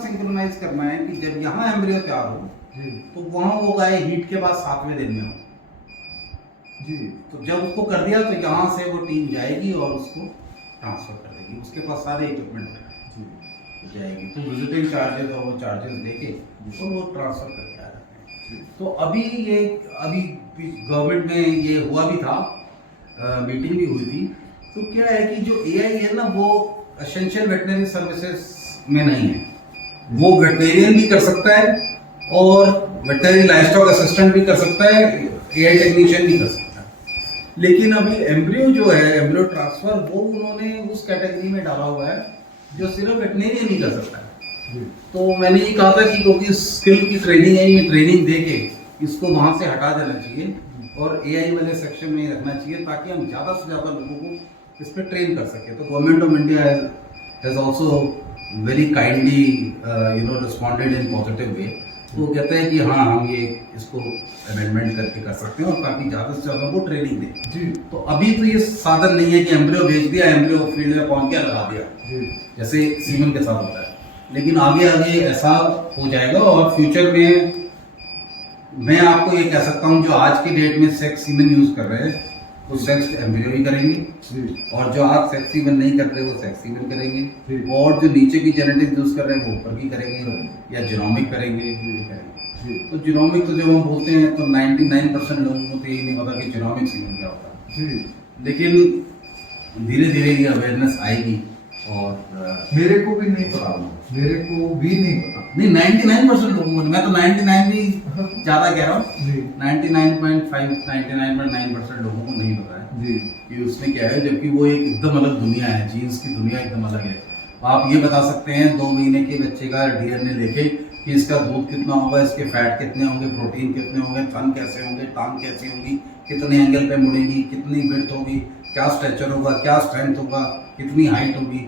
Synchronise करना है कि जब यहाँ एम्ब्रियो तैयार हो तो वहाँ वो गाय हीट के बाद 7वें दिन में हो जी। तो जब उसको कर दिया तो यहाँ से वो टीम जाएगी और उसको ट्रांसफर कर देगी। उसके पास सारे इक्विपमेंट जाएगी तो विजिटिंग चार्जेस और वो चार्जेस लेके तो वो ट्रांसफर करके आ जाते हैं। तो अभी गवर्नमेंट में ये हुआ भी था, मीटिंग भी हुई थी। तो क्या है कि जो एआई है ना वो एसेंशियल वेटनरी सर्विसेज में नहीं है, वो वेटनरियन भी कर सकता है और वेटनरी लाइवस्टॉक असिस्टेंट भी कर सकता है, एआई टेक्नीशियन भी कर सकता है। लेकिन अभी एम्ब्रियो जो है, एम्ब्रियो ट्रांसफर, वो उन्होंने उस कैटेगरी में डाला हुआ है जो सिर्फ वेटनरियन ही कर सकता है। तो मैंने ये कहा था कि क्योंकि स्किल की ट्रेनिंग है, ये ट्रेनिंग दे के इसको वहां से हटा देना चाहिए और एआई वाले सेक्शन में रखना चाहिए ताकि हम ज़्यादा से ज़्यादा लोगों को इस पर ट्रेन कर सकें। तो government of India has also very kindly responded in positive way. तो वो कहते हैं कि हाँ, हम ये इसको अमेंडमेंट करके कर सकते हैं और ताकि ज़्यादा से ज़्यादा वो ट्रेनिंग दें जी। तो अभी तो ये साधन नहीं है कि एम्ब्रियो भेज दिया, एम्ब्रियो फील्ड में पहुंच गया, लगा दिया जी, जैसे सीमन के साथ होता है। लेकिन आगे आगे ऐसा हो जाएगा और फ्यूचर में मैं आपको ये कह सकता हूँ, जो आज के डेट में सेक्स सीमन यूज कर रहे हैं वो सेक्स एम्ब्रियो ही करेंगे और जो आज सेक्स सीमन नहीं कर रहे वो सेक्स सीमन करेंगे और जो नीचे की जेनेटिक्स यूज कर रहे हैं वो ऊपर की करेंगे या जीनोमिक करेंगे। तो जीनोमिक तो जब हम बोलते हैं तो 99% लोगों को तो यही नहीं पता कि जीनोमिक सीमन क्या होता है, लेकिन धीरे धीरे ये अवेयरनेस आएगी। और मेरे को भी नहीं पता, मेरे को भी नहीं पता। नहीं, 99% लोगों को, मैं तो 99 भी ज्यादा कह रहा हूँ, 99.5 99.9% लोगों को नहीं पता है जी कि उसमें क्या है, जबकि वो एक एकदम अलग दुनिया है, जीन्स की दुनिया एकदम अलग है। आप ये बता सकते हैं 2 महीने के बच्चे का डीएनए लेके कि इसका दूध कितना होगा, इसके फैट कितने होंगे, प्रोटीन कितने होंगे, थन कैसे होंगे, टांग कैसी होंगी, कितने एंगल पे मुड़ेगी, कितनी विड्थ होगी, क्या स्ट्रेचर होगा, क्या स्ट्रेंथ होगा, कितनी हाइट होगी,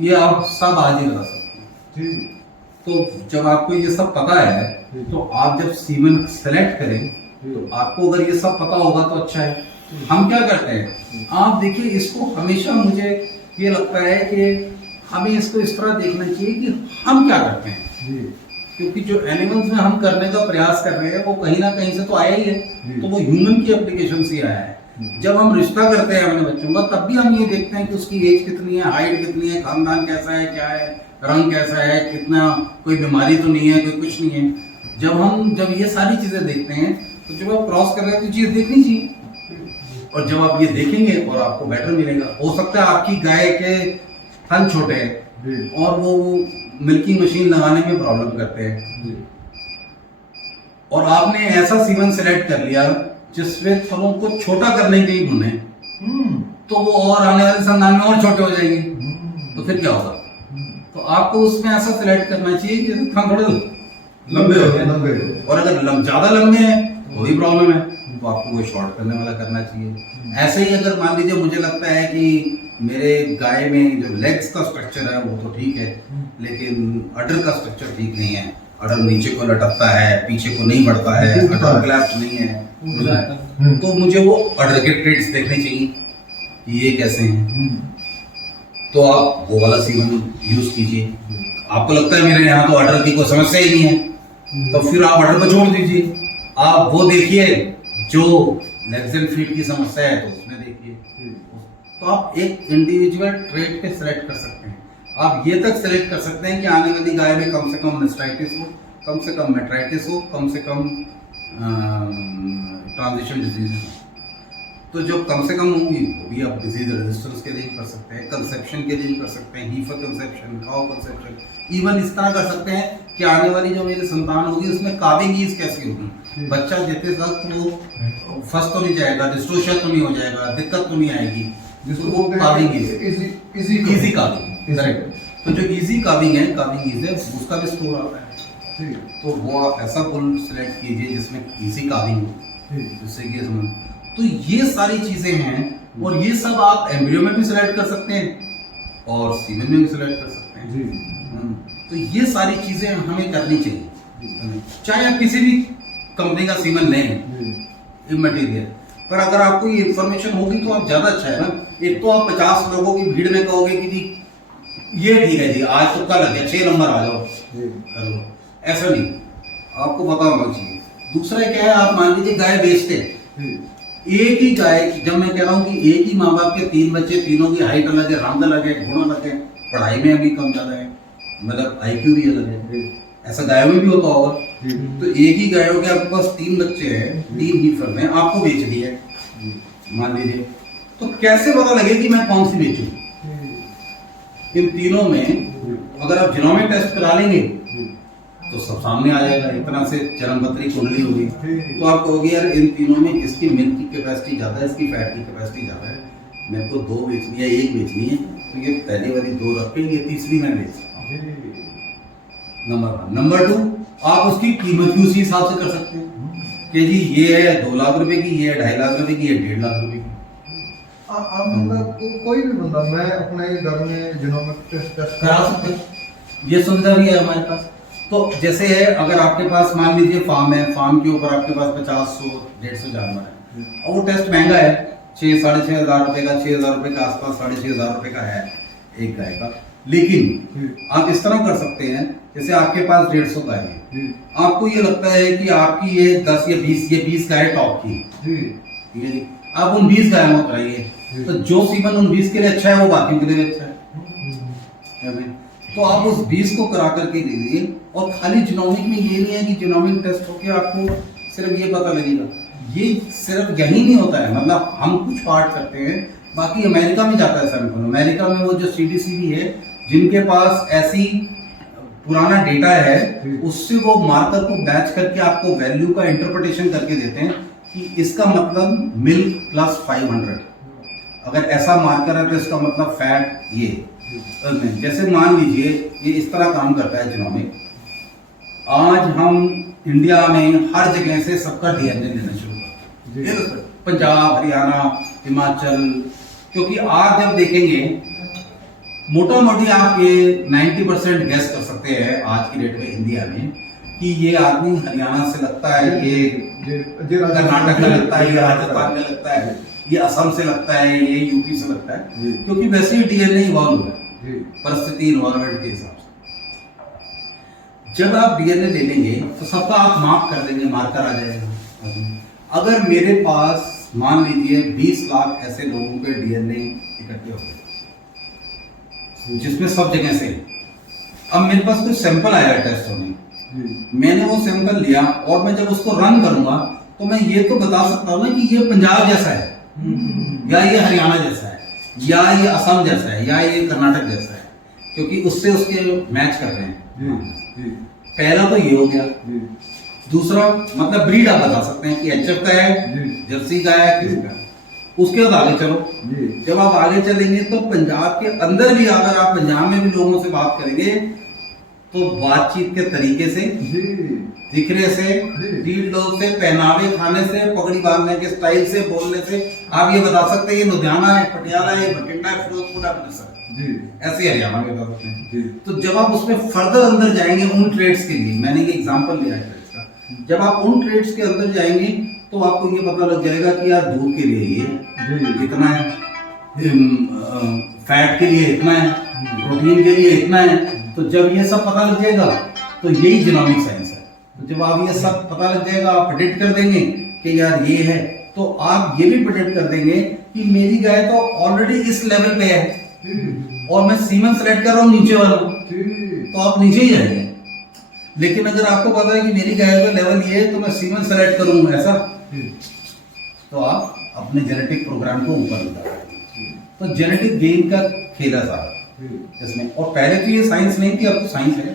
ये आप सब आज ही बता सकते हैं। तो जब आपको ये सब पता है तो आप जब सीमन सेलेक्ट करें तो आपको अगर ये सब पता होगा तो अच्छा है। हम क्या करते हैं, आप देखिए, इसको हमेशा मुझे ये लगता है कि हमें इसको इस तरह देखना चाहिए कि हम क्या करते हैं, क्योंकि जो एनिमल्स में हम करने का प्रयास कर रहे हैं वो कहीं ना कहीं से तो आया ही है, तो वो ह्यूमन की एप्लीकेशन से आया है। जब हम रिश्ता करते हैं अपने बच्चों का तब भी हम ये देखते हैं कि उसकी एज कितनी है, हाइट कितनी है, खानदान कैसा है, क्या है, रंग कैसा है, कितना, कोई बीमारी तो नहीं है, कोई कुछ नहीं है। जब ये सारी चीजें देखते हैं तो जब आप क्रॉस कर रहे हैं तो चीज देखनी चाहिए, और जब आप ये देखेंगे और आपको बेटर मिलेगा। हो सकता है आपकी गाय के थन छोटे हैं और वो मिल्किंग मशीन लगाने में प्रॉब्लम करते हैं और आपने ऐसा सीमन सेलेक्ट कर लिया जिसमें फलों को छोटा करने के ही गुण है, तो वो और आने वाले संतान में और छोटे हो जाएंगे, तो फिर क्या होगा। तो आपको उसमें ऐसा सिलेक्ट करना चाहिए कि थन थोड़े लंबे हो जाए, और अगर ज्यादा लंबे हैं तो वही प्रॉब्लम है, तो आपको वो शॉर्ट करने वाला करना चाहिए। ऐसे ही अगर मान लीजिए मुझे लगता है कि मेरे गाय में जो लेग्स का स्ट्रक्चर है वो तो ठीक है, लेकिन अडर का स्ट्रक्चर ठीक नहीं है, अडर नीचे को लटकता है, पीछे को नहीं बढ़ता है, अडर क्लैप्स नहीं है, तो मुझे वो अडर के ट्रेड्स देखने चाहिए कि ये कैसे हैं। तो आप वो वाला सीमन यूज कीजिए। आपको लगता है मेरे यहाँ तो अडर की कोई समस्या ही नहीं है, तो फिर आप अडर को छोड़ दीजिए, आप वो देखिए जो लेग्स एंड फीट की समस्या है तो उसमें देखिए। तो आप एक इंडिविजुअल ट्रेड पे सेलेक्ट कर सकते हैं। आप ये तक सेलेक्ट कर सकते हैं कि आने वाली गाय में कम से कम मेस्टाइटिस हो, कम से कम मेट्राइटिस हो, कम से कम ट्रांजिशन डिजीज हो। तो जो कम से कम होंगी वो भी आप डिजीज रेजिस्टेंस के लिए कर सकते हैं, कंसेप्शन के लिए कर सकते हैं, हीफर कंसेप्शन, काउ कंसेप्शन, इवन इस तरह कर सकते हैं कि आने वाली जो मेरी संतान होगी उसमें काविंग ईज कैसी होगी, बच्चा देते वक्त वो फंस तो नहीं जाएगा, डिस्टोर्शन तो नहीं हो जाएगा, दिक्कत तो नहीं आएगी, जिसको वो carving is, easy carving, correct. तो जो इजी काविंग है, काविंग ईज है, उसका भी स्कोर आता है। तो वो आप ऐसा पुल सेलेक्ट कीजिए जिसमें इजी काविंग हो, जिससे कि समझ। तो ये सारी चीजें हैं और ये सब आप एम्ब्रियो में भी सिलेक्ट कर सकते हैं और सीमन में भी सिलेक्ट कर सकते हैं। तो ये सारी चीजें हमें करनी चाहिए, चाहे आप किसी भी कंपनी का सीमन लें मटेरियल, पर अगर आपको ये इन्फॉर्मेशन होगी तो आप ज्यादा अच्छा है ना। एक तो आप 50 लोगों की भीड़ में कहोगे कि जी ये ठीक है जी, आज तो कल है 6 नंबर आ जाओ जी कर लो, ऐसा नहीं, आपको पता होना चाहिए। दूसरा क्या है, आप मान लीजिए गाय बेचते हैं, जी एक ही गाय, जब मैं कह रहा हूँ कि एक ही माँ बाप के 3 बच्चे, तीनों की हाइट अलग है, रंग अलग है, गुण अलग है, पढ़ाई में भी कम ज्यादा है, मतलब IQ भी अलग है, जी ऐसा गायों में भी होता होगा। जी तो एक ही गायों के आपके पास 3 बच्चे हैं, 3 ही फर्म है, आपको बेच दी है जी मान लीजिए, तो कैसे पता लगे कि मैं कौन सी बेचूं? इन तीनों में अगर आप जीनोमिक टेस्ट करा लेंगे तो सब सामने आ जाएगा, इतना से जन्मपत्री कुंडली होगी, तो आप कहोगे यार इन तीनों में इसकी मिल्क की कैपेसिटी ज्यादा है, इसकी फैट की कैपेसिटी ज्यादा है, मेरे को 2 बेचनी है, 1 बेचनी है, तो ये पहली वाली 2 रख के ये तीसरी मैं बेच सकता हूँ। नंबर 1। नंबर 2, आप उसकी कीमत भी उसी हिसाब से कर सकते हैं कि जी ये है 2 लाख रुपए की, ये है 2.5 लाख रुपए की, ये 1.5 लाख रुपए की। मतलब कोई भी बंदा, मैं अपने घर में जीनोमिक टेस्ट करा सकते हैं, ये सुविधा भी है हमारे पास। तो जैसे है, अगर आपके पास मान लीजिए फार्म है, फार्म के ऊपर आपके पास 50, 100, 150 जानवर है, और वो टेस्ट महंगा है, 6-6.5 हजार रुपए का, 6 हजार रुपए के आसपास, 6.5 हजार रुपए का है एक गाय का। लेकिन आप इस तरह कर सकते हैं, जैसे आपके पास 150 गाय है, आपको ये लगता है कि आपकी ये 10 या 20 गाय टॉप की, ठीक है जी, आप उन 20 गायों को कराइए, तो जो सीमन उन 20 के लिए अच्छा है वो बाकी के लिए भी अच्छा है। तो आप उस 20 को करा करके दीजिए। और खाली जीनोमिक में ये नहीं है कि जीनोमिक टेस्ट होके आपको सिर्फ ये पता लगेगा, ये सिर्फ यही नहीं होता है, मतलब हम कुछ पार्ट करते हैं, बाकी अमेरिका में जाता है सैंपल। अमेरिका में वो जो CDC है, जिनके पास ऐसी पुराना डेटा है, उससे वो मार्कर को मैच करके आपको वैल्यू का इंटरप्रिटेशन करके देते हैं कि इसका मतलब मिल्क प्लस 500, अगर ऐसा मार्कर है तो इसका मतलब फैट ये। जैसे मान लीजिए ये इस तरह काम करता है जीनोमिक। आज हम इंडिया में हर जगह से सबका DNA लेना शुरू करते हैं, पंजाब, हरियाणा, हिमाचल, क्योंकि आप जब देखेंगे मोटा मोटी आप ये 90% गैस कर सकते हैं आज की डेट में इंडिया में कि ये आदमी हरियाणा से लगता है, ये कर्नाटक में लगता है, ये राजस्थान में लगता है, ये असम से लगता है, ये यूपी से लगता है, क्योंकि वैसे ही DNA इवॉल्व हुआ है परिस्थिति इन्वायरमेंट के हिसाब से। जब आप DNA ले लेंगे तो सबका आप मार्क कर देंगे, मार्कर आ जाएगा। अगर मेरे पास मान लीजिए 20 लाख ऐसे लोगों के DNA इकट्ठे हो गए जिसमें सब जगह से, अब मेरे पास कोई सैंपल आया टेस्ट होने, मैंने वो सैंपल लिया और मैं जब उसको रन करूंगा तो मैं ये तो बता सकता हूँ ना कि ये पंजाब जैसा है, या ये हरियाणा जैसा है, या ये असम जैसा है, या ये कर्नाटक जैसा है, क्योंकि उससे उसके मैच कर रहे हैं। पहला तो ये हो गया। दूसरा मतलब ब्रीड आप बता सकते हैं कि HF का है, जर्सी का है, किस का है। उसके बाद आगे चलो, जब आप आगे चलेंगे तो पंजाब के अंदर भी अगर आप पंजाब में भी लोगों से बात करेंगे तो बातचीत के तरीके से, दिखने से, रीड लोग से, पहनावे, खाने से, पगड़ी बांधने के स्टाइल से, बोलने से आप ये बता सकते हैं ये लुधियाना है, पटियाला है, बठिंडा है, फिरोजपुर है, ऐसे हरियाणा में बता सकते हैं। तो जब आप उसमें फर्दर अंदर जाएंगे उन ट्रेड्स के लिए, मैंने ये एग्जांपल लिया है ट्रेड्स का, जब आप उन ट्रेड्स के अंदर जाएंगे तो आपको ये पता लग जाएगा कि यार दूध के लिए ये इतना है, फैट के लिए इतना है, प्रोटीन के लिए इतना है। तो जब ये सब पता लग जाएगा तो यही जीनोमिक साइंस है। तो जब आप ये सब पता लग जाएगा, आप प्रेडिक्ट कर देंगे कि यार ये है, तो आप ये भी प्रेडिक्ट कर देंगे कि मेरी गाय तो ऑलरेडी इस लेवल पे है और मैं सीमन सेलेक्ट कर रहा हूँ नीचे वाला, तो आप नीचे ही रहेंगे। लेकिन अगर आपको पता है कि मेरी गाय का लेवल ये है तो मैं सीमन सेलेक्ट करूंगा ऐसा, तो आप अपने जेनेटिक प्रोग्राम को ऊपर उठाएंगे। तो जेनेटिक गेन का खेल है सारा इसमें। और पहले तो ये साइंस नहीं थी, अब तो साइंस है,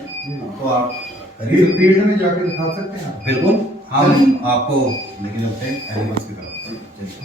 तो आप फील्ड में जाकर दिखा सकते हैं। बिल्कुल, हम आपको लेके चलते हैं एनिमल्स की तरफ।